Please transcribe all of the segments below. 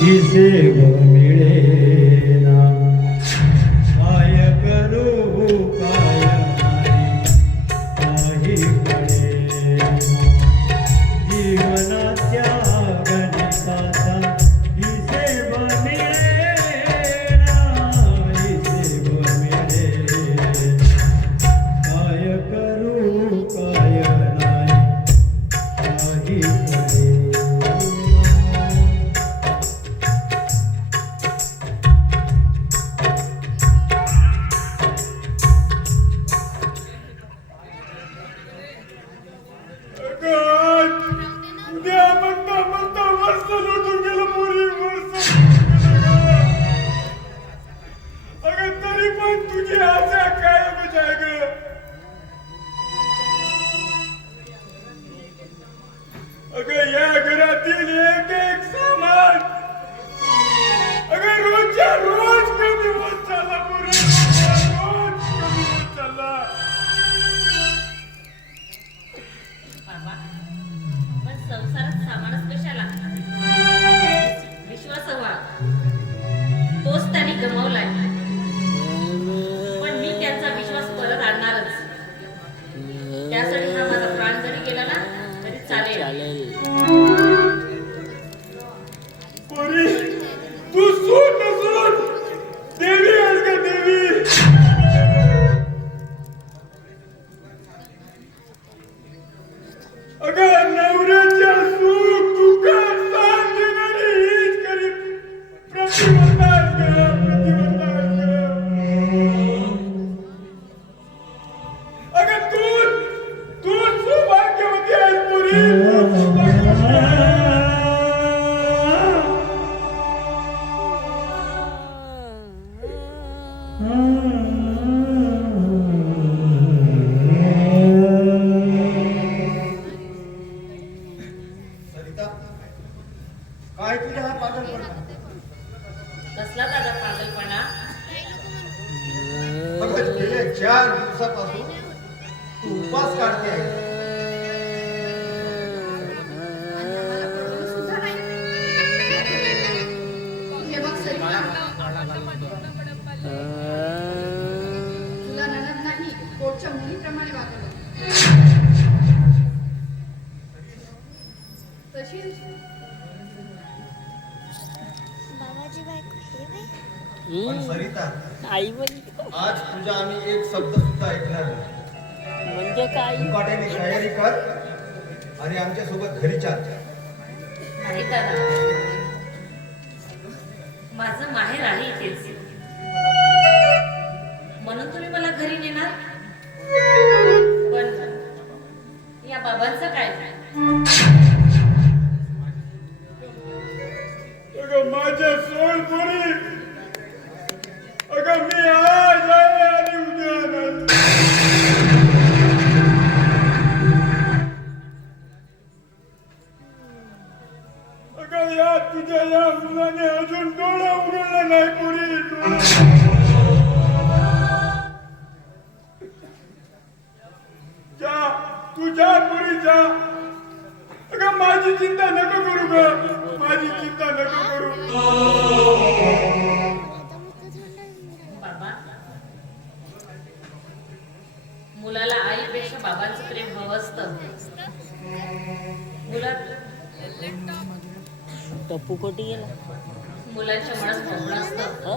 ही save मिळेना काय करू काय नाही काही कळेना जीवनाच्या गणिताचा ही सेव मिळेना ही सेव मिळेना काय करू काय नाही काही कळेना अगं या घरातील एक एक सामान अगं रोजच्या रोज कमी होत चालला पुरे रोज कमी होत चालला. बाबा पण संसारात सामानच कशाला विश्वास हवा तोच त्यांनी गमावलाय पण मी त्यांचा विश्वास परत आणणारच त्यासाठी हा माझा प्राण जरी गेला ना तरी चालेल. पोरी तू सूट नसून देवी आहेस का देवी. अगं नवऱ्याच्या सुख दुःखात साथ देणारी हीच खरी प्रतिबंध आहेस गं, प्रतिबंध आहेस गं. अगं तू सौभाग्यवती आहेस पोरी, तू सौभाग्यवती आहेस. सरिता काय तुझा हा पागलपणा कसला दादा पागलपणा. अगं गेल्या 4 दिवसापासून तू उपास काढते आहे. हे बघ सरिता, तुला नणद नाही कोर्टच्या मुलीप्रमाणे वागवलं. तशी बाबाची बायको हे बाई. पण सरिता आई म्हणजे आज तुझा आम्ही एक शब्द सुद्धा ऐकणार नाही. म्हणजे काय मुकाट्याने तयारी कर आणि आमच्या सोबत घरी चाल. नाही दादा माझं माहेर आहे इथेच म्हणून तुम्ही मला घरी नेणार पण या बाबांचं काय. अगं माझ्या सोड पोरी, अगं मी आज आहे आणि उद्या नाही. अगं या तुझ्या या मुलाने अजून डोळा उघडला नाही पोरी, डोळा. जा तू जा पोरी जा. अगं माझी चिंता नको करू ग, माझी चिंता नको करू. बाबा मुलाला आईपेक्षा बाबांचं प्रेम हवं असतं. टप्पू कोटी गेला मुलांच्या मनात भावना असतं हो?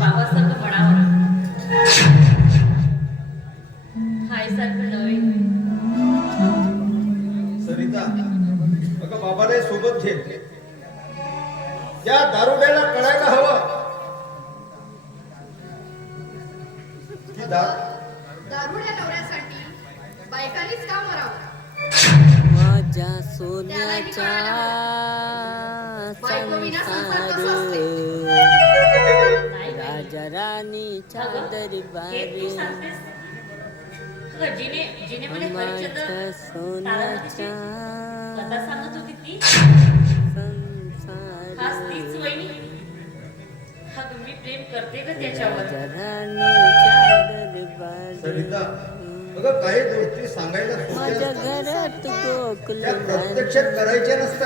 बाबासारखं म्हणावं आईसारखं नव्हे. सरिता अगं बाबाला सोबत घे. या दारुड्याला कळायला हवं की दारुड्या नवऱ्यासाठी बायकांनीच का मरावं. माझ्या सोन्याच्या बायको विना संसार कसा असते. राजा राणीच्या हे तू दरबारी सांगतेस अगं, जिने म्हणे हरिश्चंद्र माझ्या तारामतीची सोन्याच्या कथा सांगत होती ती संसार हाच तीच वहिनी. अगं मी प्रेम करते ग त्याच्यावर. राजा राणीच्या दरबारी सरिता अगं काही गोष्टी सांगायला सोप्या माझ्या असतात. घरात गोकुल त्या प्रत्यक्षात करायच्या नसतात.